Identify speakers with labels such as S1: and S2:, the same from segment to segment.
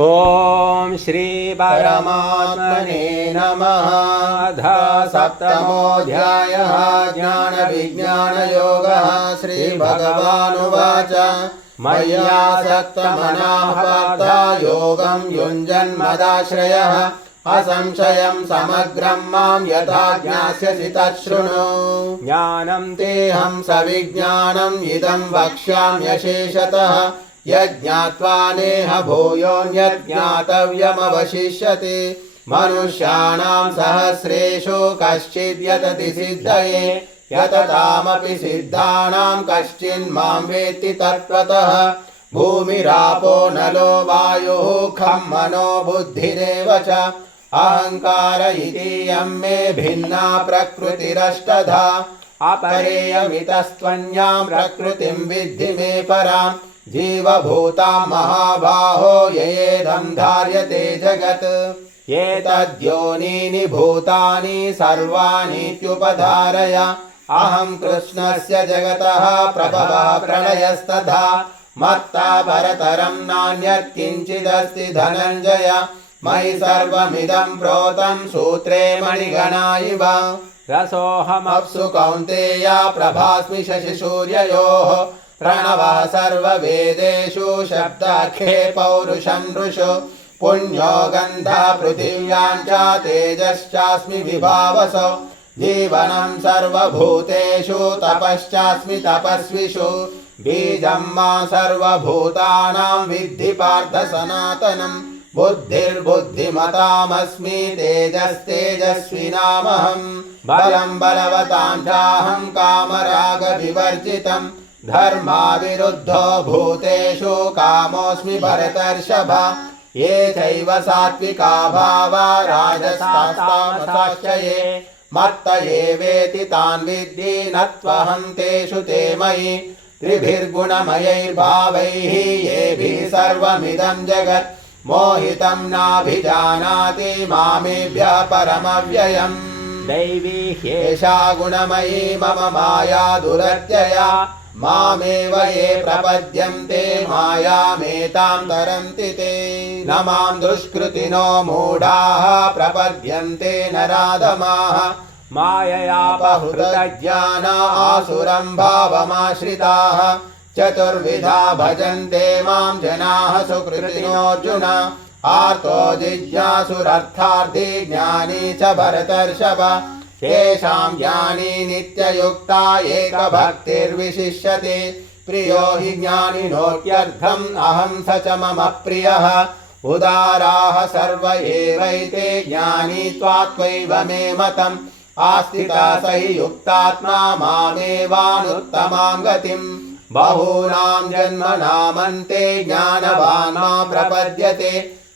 S1: ॐ श्रीपरमात्मने
S2: नमः।
S1: अध
S2: सप्तमोऽध्यायः ज्ञानविज्ञानयोगः। श्रीभगवानुवाच मय्यासक्तमनाः पार्थ योगं युञ्जन्मदाश्रयः। असंशयं समग्रं मां यथा ज्ञास्यसि तच्छृणु।
S1: ज्ञानं
S2: तेऽहं सविज्ञानम् इदं वक्ष्याम्यशेषतः यज्ञात्वा नेह भूयोऽन्यज्ञातव्यमवशिष्यते। मनुष्याणां सहस्रेषु कश्चिद्यतति सिद्धये, यततामपि सिद्धानां कश्चिन्मां वेत्ति तत्त्वतः। भूमिरापो नलो वायुः खं मनो बुद्धिरेव च। अहङ्कार इतीयं मे भिन्ना प्रकृतिरष्टधा। अपरेयमितस्त्वन्यां प्रकृतिं विद्धि मे परां जीवभूतां महाबाहो येदं धार्यते जगत्। एतद्योनीनि भूतानि सर्वाणीत्युपधारय। अहं कृष्णस्य जगतः प्रभवः प्रलयस्तथा। मत्ता परतरं नान्यत् किञ्चिदस्ति धनञ्जय। मयि सर्वमिदं प्रोतं सूत्रे मणिगणा इव।
S1: रसोऽहमप्सु
S2: कौन्तेया प्रभास्मि शशिसूर्ययोः प्रणवः सर्ववेदेषु शब्दाख्ये पौरुषं नृषु पुण्यो गन्धः पृथिव्यां च तेजश्चास्मि विभावसौ जीवनं सर्वभूतेषु तपश्चास्मि तपस्विषु बीजं मा सर्वभूतानां विद्धि पार्थ सनातनम् बुद्धिर्बुद्धिमतामस्मि तेजस्तेजस्विनामहम् बलं बलवतां चाहं कामरागविवर्जितं धर्माविरुद्धो भूतेषु कामोऽस्मि भरतर्षभ। ये चैव सात्विका भावा राजसास्तामसाश्च ये मत्त एवेति तान् विद्धि न त्वहं तेषु ते मयि। त्रिभिर्गुणमयैर्भावैः येभिः सर्वमिदं जगत्। मोहितं नाभिजानाति मामेभ्यः परमव्ययम्।
S1: दैवी
S2: गुणमयी मम माया दुरत्यया। मामेव ये प्रपद्यन्ते मायामेतां तरन्ति ते। न माँ दुष्कृतिनो मूढाः, प्रपद्यन्ते नराधमाः।
S1: माययापहृतज्ञ
S2: ज्ञाना भावमाश्रिताः। चतुर्विधा भजन्ते माँ जनाः सुकृतिनोऽर्जुन। आर्तो जिज्ञासुरर्थार्थी ज्ञानी च भरतर्षभ तेषां ज्ञानी नित्ययुक्ता एकभक्तिर्विशिष्यते प्रियो हि ज्ञानिनोत्यर्थम् अहं स च मम प्रियः उदाराः सर्व एवैते ज्ञानी त्वात्वैव मे मतम् आस्थिता स हि युक्तात्मा मामेवानुत्तमां गतिम् बहूनां जन्मनामन्ते ज्ञानवान् मा प्रपद्यते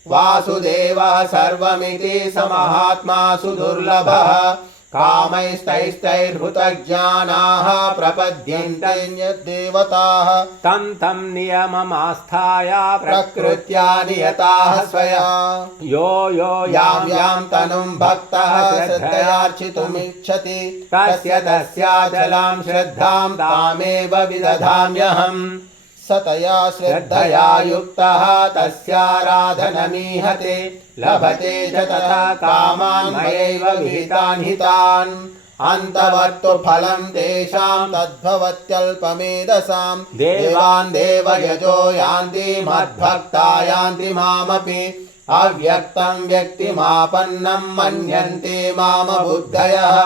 S2: वासुदेवः सर्वमिति समहात्मासु दुर्लभः। कामैस्तैस्तैर्हृतज्ञानाः प्रपद्यन्ते देवताः
S1: तं तं नियममास्थाय
S2: प्रकृत्या नियताः स्वया।
S1: यो यो
S2: यां यां तनुं भक्तः श्रद्धयार्चितुमिच्छति। तस्य तस्याचलां श्रद्धां तामेव विदधाम्यहम्। सतया श्रद्धया युक्तः तस्याराधनमीहते लभते च तथा कामान् मयैव विहितान् हितान् अन्तवत्तु फलं तेषां तद्भवत्यल्पमेधसां देवान् देवयजो यान्ति मद्भक्ता यान्ति मामपि अव्यक्तं व्यक्तिमापन्नं मन्यन्ते मामबुद्धयः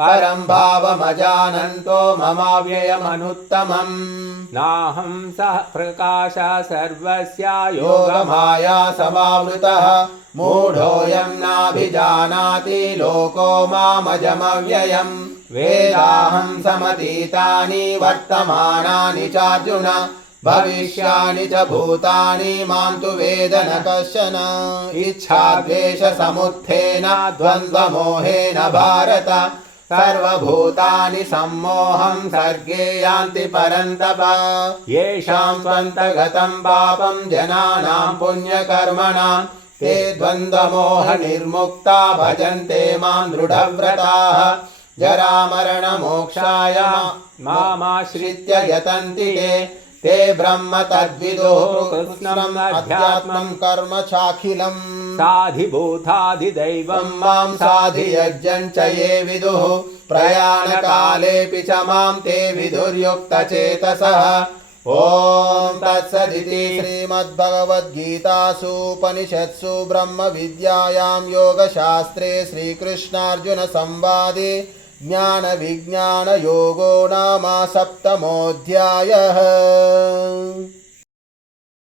S2: परं भावमजानन्तो ममाव्ययमनुत्तमम्।
S1: नाहं सः प्रकाश सर्वस्य
S2: योगमाया समावृतः। मूढोऽयं नाभिजानाति लोको मामजमव्ययम्। वेदाहं समतीतानि वर्तमानानि चार्जुन। भविष्यानि च भूतानि माँ तु वेद न कश्चन। इच्छाद्वेषसमुत्थेन द्वन्द्वमोहेन भारत। सर्वभूतानि सम्मोहं सर्गे यान्ति परन्तप येषां त्वन्तगतं पापं जनानां पुण्यकर्मणां ते द्वन्द्वमोहनिर्मुक्ता भजन्ते मां दृढव्रताः जरामरणमोक्षाय मामाश्रित्य यतन्ति ते ते ब्रह्म तद्विदुः
S1: कृष्णम्
S2: अध्यात्मं कर्म चाखिलम्
S1: साधिभूताधिदैवं
S2: मां साधियज्ञं च ये विदुः प्रयाणकालेऽपि च मां ते विदुर्युक्तचेतसः ॐ तत्सदिति श्रीमद्भगवद्गीतासूपनिषत्सु ब्रह्मविद्यायां योगशास्त्रे श्रीकृष्णार्जुनसंवादे ज्ञानविज्ञानयोगो नाम सप्तमोऽध्यायः